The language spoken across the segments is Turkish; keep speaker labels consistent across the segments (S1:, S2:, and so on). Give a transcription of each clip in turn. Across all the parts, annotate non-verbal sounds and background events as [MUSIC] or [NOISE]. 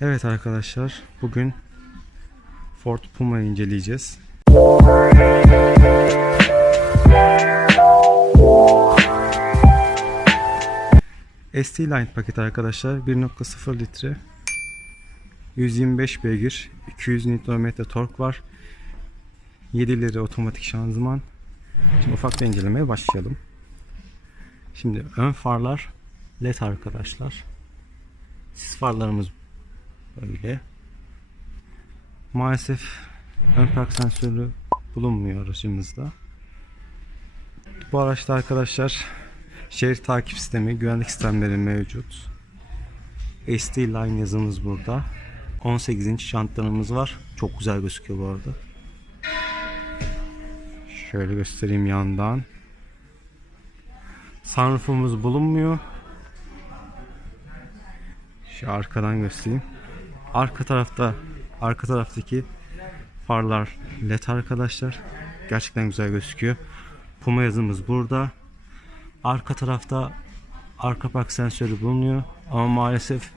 S1: Evet arkadaşlar bugün Ford Puma'yı inceleyeceğiz. ST Line paket arkadaşlar 1.0 litre 125 beygir 200 Nm tork var 7 ileri otomatik şanzıman Şimdi ufaktan incelemeye başlayalım. Şimdi ön farlar led arkadaşlar. Sis farlarımız böyle. Maalesef ön park sensörü bulunmuyor aracımızda. Bu araçta arkadaşlar şerit takip sistemi, güvenlik sistemleri mevcut. ST Line yazımız burada. 18 inç jantlarımız var. Çok güzel gözüküyor bu arada. Şöyle göstereyim yandan. Sunroofumuz bulunmuyor. Şu arkadan göstereyim. Arka tarafta arka taraftaki farlar led arkadaşlar. Gerçekten güzel gözüküyor. Puma yazımız burada. Arka tarafta arka park sensörü bulunuyor ama maalesef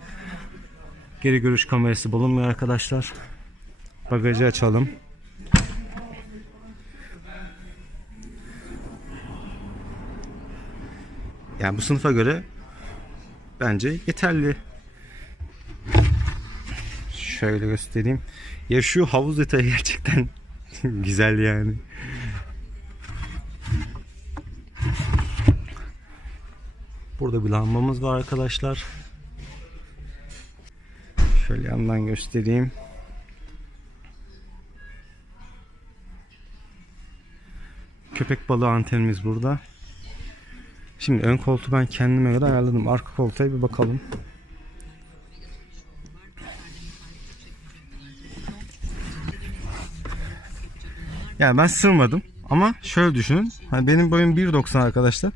S1: geri görüş kamerası bulunmuyor arkadaşlar. Bagajı açalım. Yani bu sınıfa göre bence yeterli. Şöyle göstereyim. Ya şu havuz detayı gerçekten [LAUGHS] güzel yani. Burada bir lambamız var arkadaşlar. Şöyle yandan göstereyim. Köpek balığı antenimiz burada. Şimdi ön koltuğu ben kendime göre ayarladım. Arka koltuğa bir bakalım. Yani ben sığmadım ama şöyle düşünün. Hani benim boyum 1.90 arkadaşlar.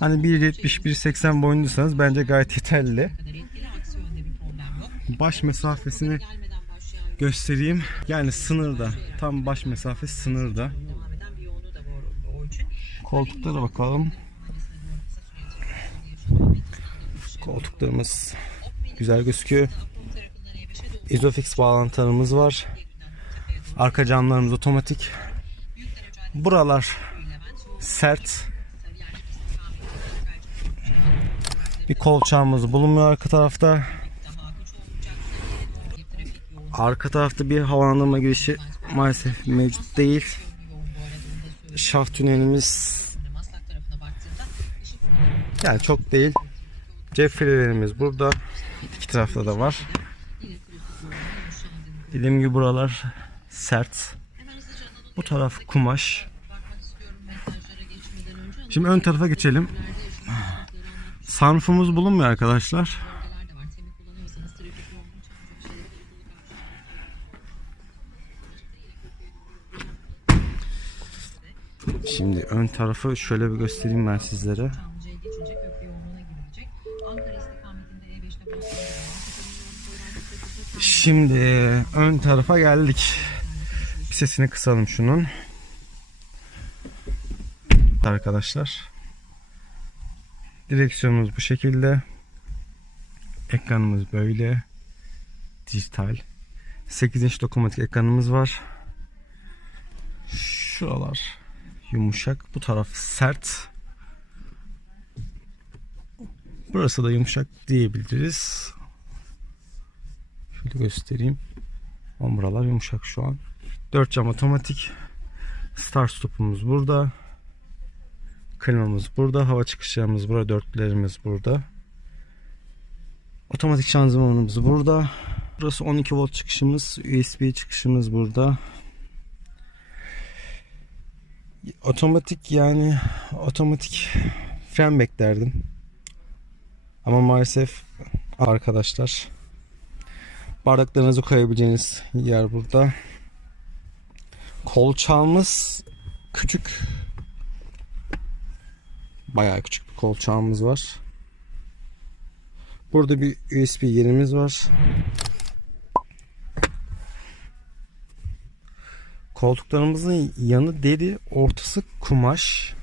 S1: Hani 1.70 1.80 boyundaysanız bence gayet yeterli. Baş mesafesini göstereyim. Yani sınırda. Tam baş mesafe sınırda. Koltuklara bakalım. Koltuklarımız güzel gözüküyor. Isofix bağlantılarımız var. Arka camlarımız otomatik. Buralar sert. Bir kolçağımız bulunmuyor arka tarafta. Arka tarafta bir havalandırma girişi maalesef mevcut değil. Şaft tünelimiz yani çok değil. Cep filelerimiz burada. İki tarafta da var. Dediğim gibi buralar sert. Bu taraf kumaş. Şimdi ön tarafa geçelim. Sunroofumuz bulunmuyor arkadaşlar. Şimdi ön tarafı şöyle bir göstereyim ben sizlere.
S2: Çamlıca'ya geçince köprü yoluna girilecek. Ankara istikametinde E5'te başlayan
S1: Şimdi ön tarafa geldik. Sesini kısalım şunun. Arkadaşlar. Direksiyonumuz bu şekilde. Ekranımız böyle. Dijital. 8 inç dokunmatik ekranımız var. Şuralar yumuşak. Bu taraf sert. Burası da yumuşak diyebiliriz. Şöyle göstereyim. Ama buralar yumuşak şu an. 4 cam otomatik. Start stopumuz burada. Klimamız burada. Hava çıkışlarımız burada. Dörtlerimiz burada. Otomatik şanzımanımız burada. Burası 12 volt çıkışımız. USB çıkışımız burada. Otomatik yani otomatik fren beklerdim. Ama maalesef arkadaşlar bardaklarınızı koyabileceğiniz yer burada. Kolçağımız küçük. Bayağı küçük bir kolçağımız var. Burada bir USB yerimiz var. Koltuklarımızın yanı deri, ortası kumaş.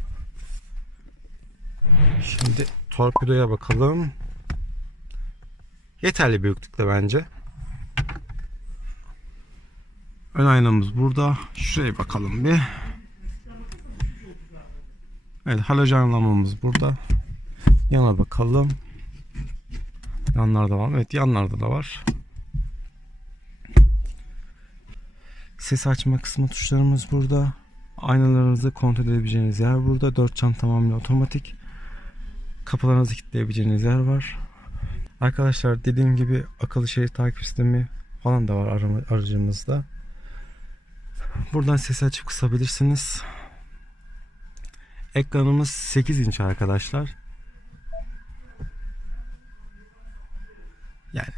S1: Şimdi torpidoya bakalım. Yeterli büyüklükte bence. Ön aynamız burada. Şuraya bakalım bir. Evet halojen lambamız burada. Yana bakalım. Yanlarda var mı? Evet yanlarda da var. Ses açma kısmı tuşlarımız burada. Aynalarınızı kontrol edebileceğiniz yer burada. Dört cam tamamıyla otomatik. Kapılarınızı kilitleyebileceğiniz yer var. Arkadaşlar dediğim gibi akıllı şehir takip sistemi falan da var aracımızda. Buradan sesi açıp kısabilirsiniz. Ekranımız 8 inç arkadaşlar. Yani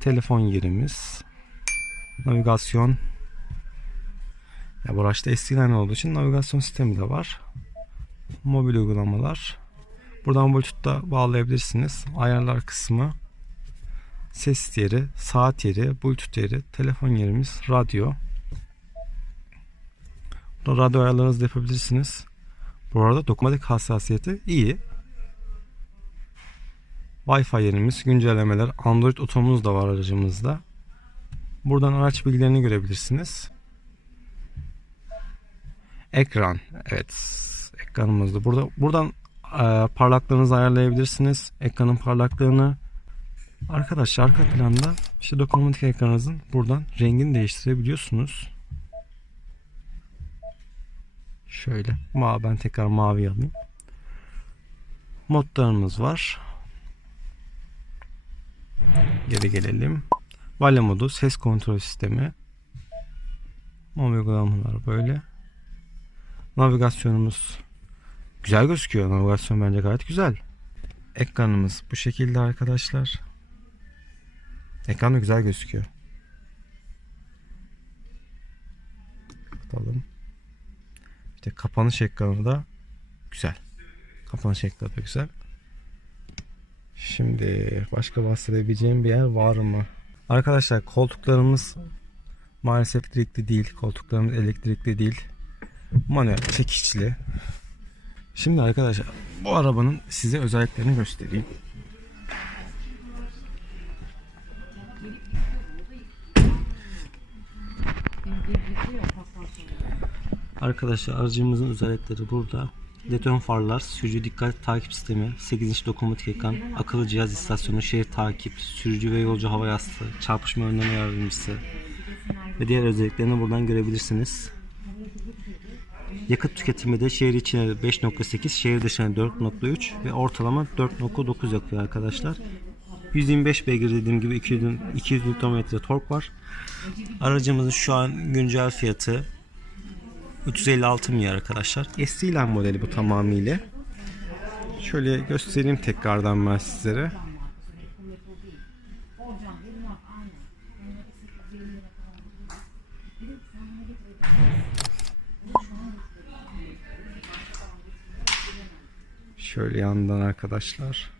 S1: telefon yerimiz, navigasyon. Ya bu araçta eskiden olduğu için navigasyon sistemi de var. Mobil uygulamalar. Buradan Bluetooth'ta bağlayabilirsiniz. Ayarlar kısmı. Ses yeri, saat yeri, Bluetooth yeri, telefon yerimiz, radyo. Burada radyo ayarlarınızı da yapabilirsiniz. Bu arada dokunmatik hassasiyeti iyi. Wi-Fi yerimiz, güncellemeler, Android otomuz da var aracımızda. Buradan araç bilgilerini görebilirsiniz. Ekran, evet, ekranımızda. Burada buradan e, parlaklığınızı ayarlayabilirsiniz. Ekranın parlaklığını. Arkadaşlar arka planda işte dokunmatik ekranınızın buradan rengini değiştirebiliyorsunuz. Şöyle. Ben tekrar mavi alayım. Modlarımız var. Geri gelelim. Vale modu, ses kontrol sistemi. Uygulamalar böyle. Navigasyonumuz güzel gözüküyor. Navigasyon bence gayet güzel. Ekranımız bu şekilde arkadaşlar. Ekran güzel gözüküyor. Kapatalım. İşte kapanış ekranı da güzel. Kapanış ekranı da güzel. Şimdi başka bahsedebileceğim bir yer var mı? Arkadaşlar koltuklarımız maalesef elektrikli değil. Koltuklarımız elektrikli değil. Manuel çekiçli. Şimdi arkadaşlar bu arabanın size özelliklerini göstereyim. Arkadaşlar aracımızın özellikleri burada. Ön farlar, sürücü dikkat takip sistemi, 8 inç dokunmatik ekran, akıllı cihaz istasyonu, şehir takip, sürücü ve yolcu hava yastığı, çarpışma önleme yardımcısı ve diğer özelliklerini buradan görebilirsiniz. Yakıt tüketimi de şehir içine 5.8, şehir dışına 4.3 ve ortalama 4.9 yakıyor arkadaşlar. 125 beygir dediğim gibi 200, 200 Nm tork var. Aracımızın şu an güncel fiyatı 356 milyar arkadaşlar. S-Line modeli bu tamamıyla. Şöyle göstereyim tekrardan ben sizlere. Şöyle yandan arkadaşlar.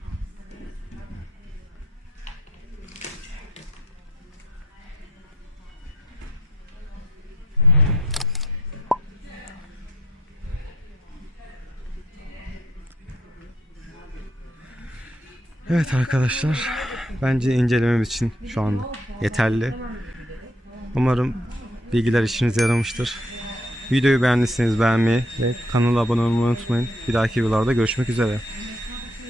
S1: Evet arkadaşlar. Bence incelememiz için şu anda yeterli. Umarım bilgiler işinize yaramıştır. Videoyu beğendiyseniz beğenmeyi ve kanala abone olmayı unutmayın. Bir dahaki videolarda görüşmek üzere.